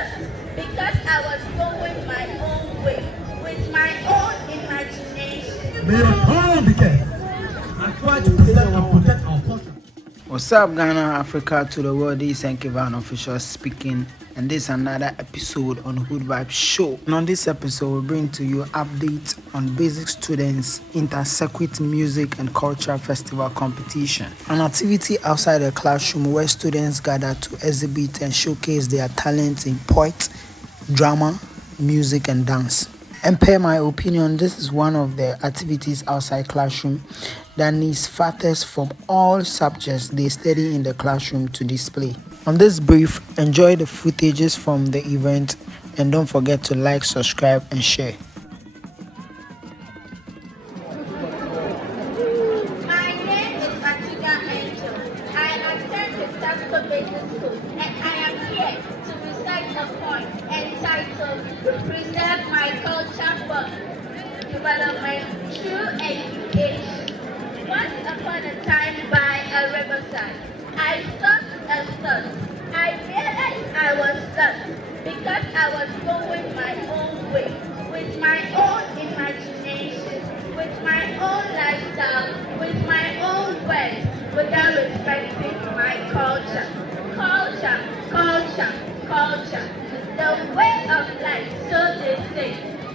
stuck because I was going my own way with my own imagination. May your tongue be kept and try to preserve and protect our culture. What's up, Ghana, Africa to the world? This is Nkevan Official speaking, and this is another episode on Hood Vybz Show. And on this episode, we bring to you updates on basic students inter-circuit music and culture festival competition, an activity outside the classroom where students gather to exhibit and showcase their talents in poetry, drama, music, and dance. And per my opinion, this is one of the activities outside classroom that needs factors from all subjects they study in the classroom to display. On this brief, enjoy the footages from the event and don't forget to like, subscribe, and share. My name is Atiga Angel. I attend the Tasco Basic School and I am here to recite a poem entitled Preserve My Culture for Development Through Education. Once upon a time by a riverside, I thought and thought. I realized I was stuck because I was going my own way, with my own imagination, with my own lifestyle, with my own words, without respecting my culture. Culture, culture, culture, the way of life, so they say.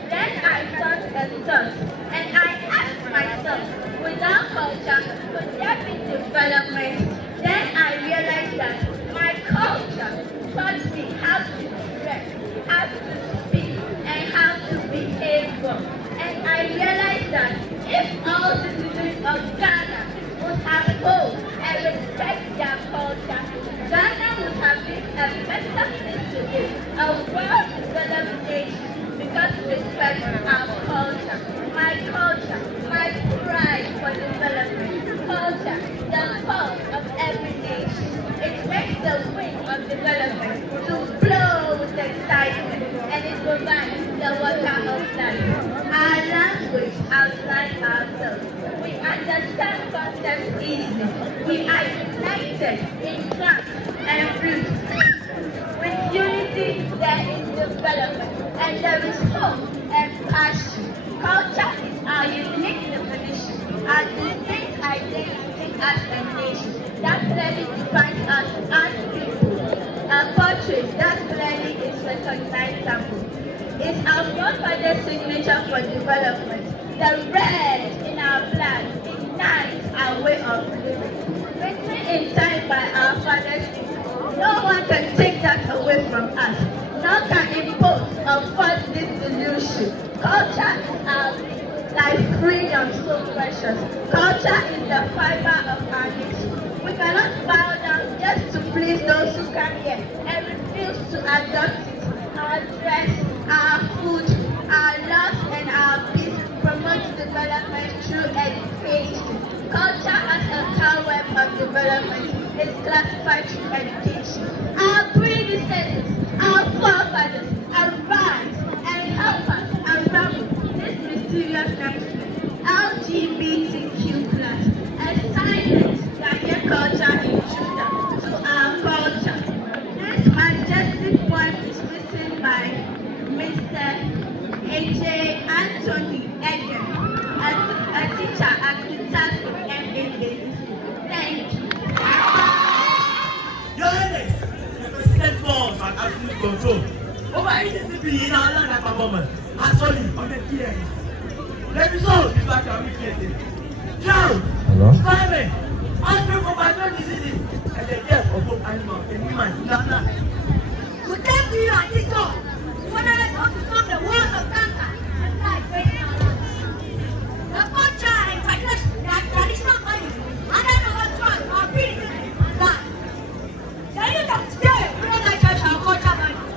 Then I thought and thought, and I asked myself, without culture, could there be development? Then I realized that my culture taught me how to dress, how to speak, and how to behave well. And I realized that if all citizens of Ghana would have hope and respect their culture, Ghana would have been a better place to live, a well-developed nation. Because respect our culture, my pride for development, culture, the pulse of every nation. It makes the wind of development to blow with excitement, and it provides the water of life. Our language outlines ourselves. We understand concepts easily. We are united in trust and roots. With unity, there is development, and there is hope and passion. Culture is our unique definition, our distinct identity as a nation that clearly defines us as people. A portrait that clearly is recognizable. It's our forefathers' signature for development. The red in our blood ignites our way of living. Written in time by our fathers, no one can take that away from us. None can impose or force this delusion. Culture is our life, freedom so precious. Culture is the fiber of our nation. We cannot bow down just to please those who come here and refuse to adopt it. Our dress, our food, our laws, and our peace promote development through education. Culture as a cobweb of development is classified through education. Our predecessors, our forefathers, arise and help us unravel this mysterious nightmare. LGBTQ+, a silent Ghanaian culture intruder to our culture. This majestic poem is written by Mr. A.J. Anthony Egen, a teacher at the Tasco MA. Thank you. Your Highness, the President falls on absolute control over any discipline in our land and performance, actually on the TNs. The result is back to our weaknesses. Drought, famine, outbreak of unknown diseases, and the death of both animals and humans in our land. We came to you at this time to finally help to solve the world of cancer and life in our land. The culture and traditional values under the control of our predecessors and land. The youth of today will not judge our culture values.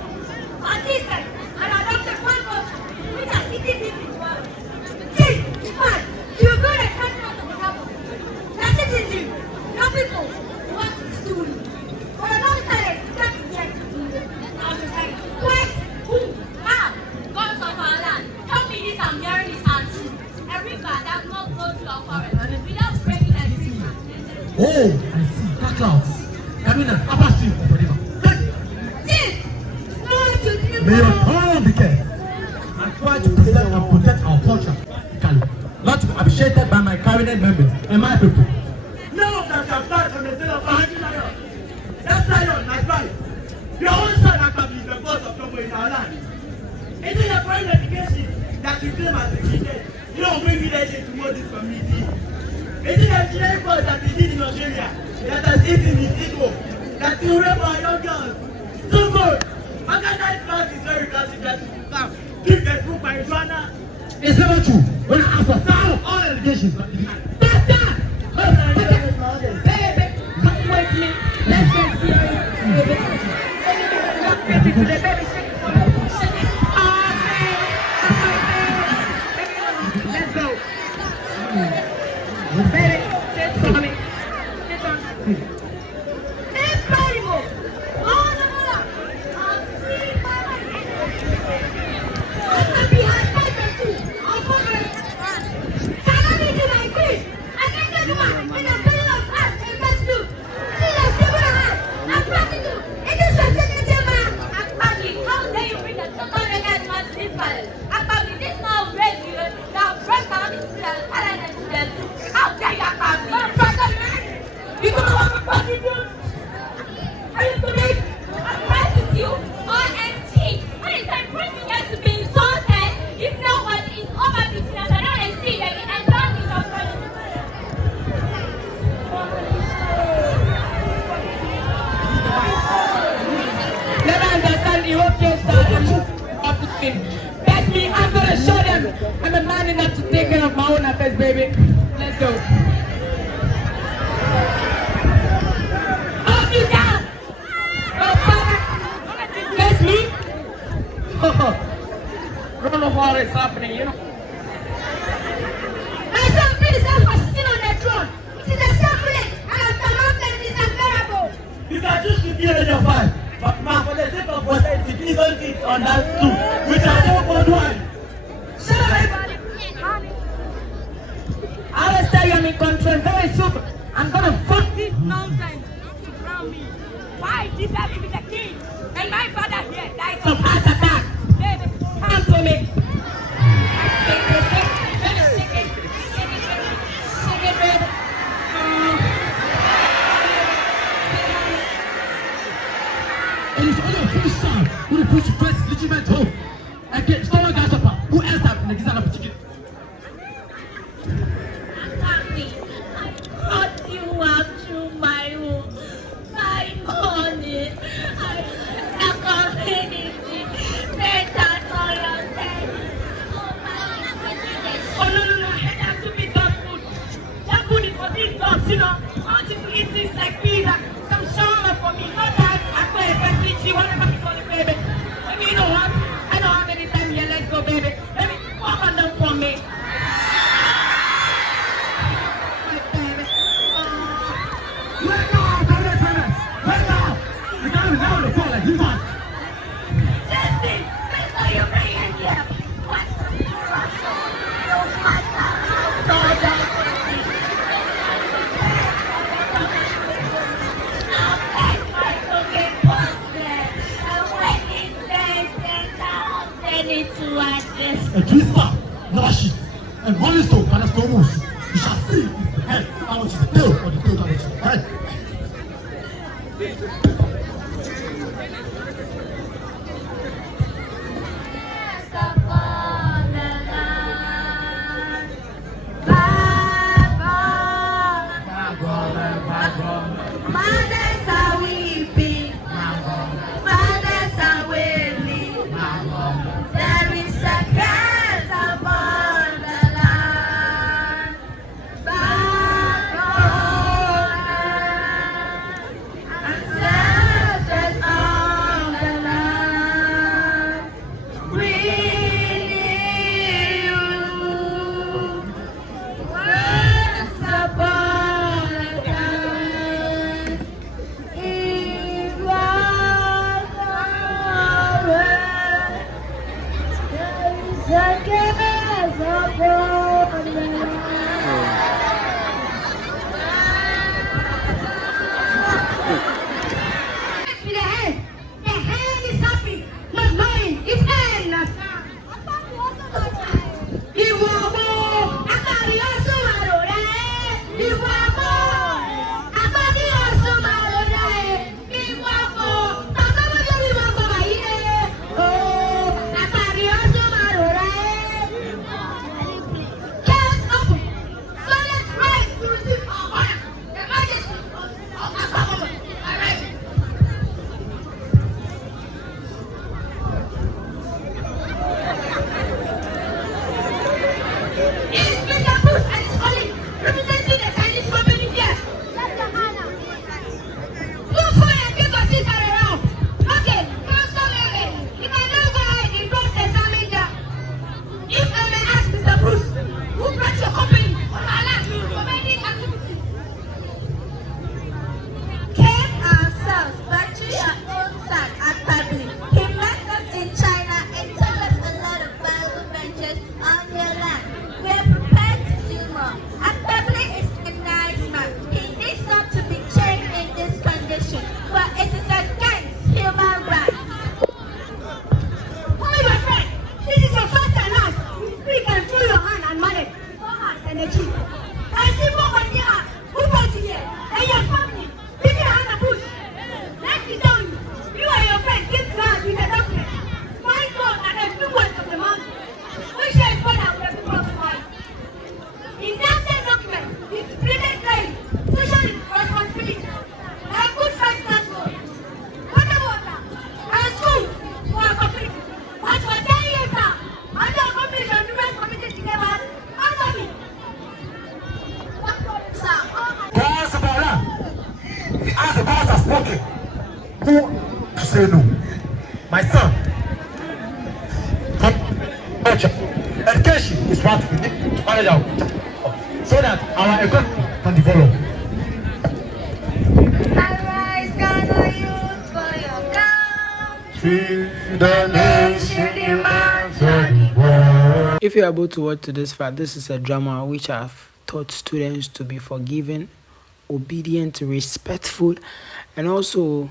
Artistic and adopted one culture which are city people to us. This man, you go the country of the government. That citizen, your people, want to do it. For a long time, it's not yet to do it. Now it's like, wait, who, how? Gods of our land, tell me this I'm hearing is untrue. A river does not go through our forest without breaking a sea. Oh, I see. That clouds. Coming as upper stream of the river. This, no May your tongue be kept. And try to preserve and protect our culture. Not to be appreciated by my cabinet members and my people. No, that can start from the state of 100 lion. That's lion, that's right. Your own son Akpabi is the boss of trouble in our land. Is it a private education that you claim as a teacher? You don't bring village to mold this community. Is it a engineering course that you did in Australia that has eaten his ego? That you rape our young girls? Still good. Organized class is very classic that you come. Keep the book by Joanna. It's never true. When I ask for sound, all allegations are denied. Stop that! Baby, come with me. Let's get serious. Baby, to the baby, shake it for me. Shake it. Oh, baby. Let's go. Baby, sit for me. Sit on. Incredible. Oh, no, no, no. I'll see my life. I'm behind my tattoo. I'll cover it. Can I be like this? I can't get one in a middle of us and let's do. See, let's give it a hand. I'm passing you. It is a second time. Akpabi, how dare you bring a total against my this palace? Akpabi, this now raise you. Now break down this palace and them. How dare you, Akpabi? You don't know what Akpabi do? Are you today? I'm pressing you. OMT. What is that bringing us to be insulted? If no one is over between us, I don't see them and not in our Never understand the European style and move up to him. Bet me, I'm gonna show them. I'm a man enough to take care of my own affairs, baby. Let's go. Up you down. Oh, father. That's me? I don't know what is happening, you know. My son, please help us sit on the throne. It is a suffering and a mountain is unbearable. You can choose to kill in your fight. But man, for the sake of posterity, please don't sit on that stool. Which I don't want one. Shut up, everybody. I always tell you I'm in control. Very soon, I'm gonna fuck this nonsense to crown me. Why did that be the king? And my father here died Some of heart attack. baby. Come to me. Shake it, baby. It is only a foolish son who refused to press his legitimate hope against someone grasshopper who ends up in the gizzard of a chicken. Akpabi, I brought you out to my home. My money, the community, better for your day. Oh, no, it has to be dog food. That food is for these dogs, you know. I want you to eat things like pizza, some shawarma for me. Not that I pay a pepperoni, whatever you call it, baby. Maybe you know what? I don't have any time here. Let's go, baby. Baby, walk on them for me. My baby. Let go, parents! Let go! You can't be down the phone like this one. Justin, that's all you're bringing here. What's the Russell? You mother. So don't I'll take my cooking posted. And when it says that I'll send it to address. A twister, never shit. And rolling stone, and a stone moves. You shall see if the head that which is the tail, or the tail that which is the head. Upon the land. Mothers are weeping. Mothers are wailing. There is a curse upon the land. Ancestors of the land. We need you. Once upon a time, it was alright. There is a curse upon the land. With the hand is happy, not knowing Who to say no? My son. Culture. Education is what we need to manage our so that our economy can develop. Arise, gather youth for your country. The nation demands a war. If you're able to watch to this far, this is a drama which I've taught students to be forgiving, obedient, respectful, and also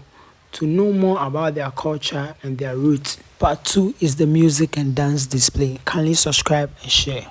to know more about their culture and their roots. Part 2 is the music and dance display. Kindly subscribe and share.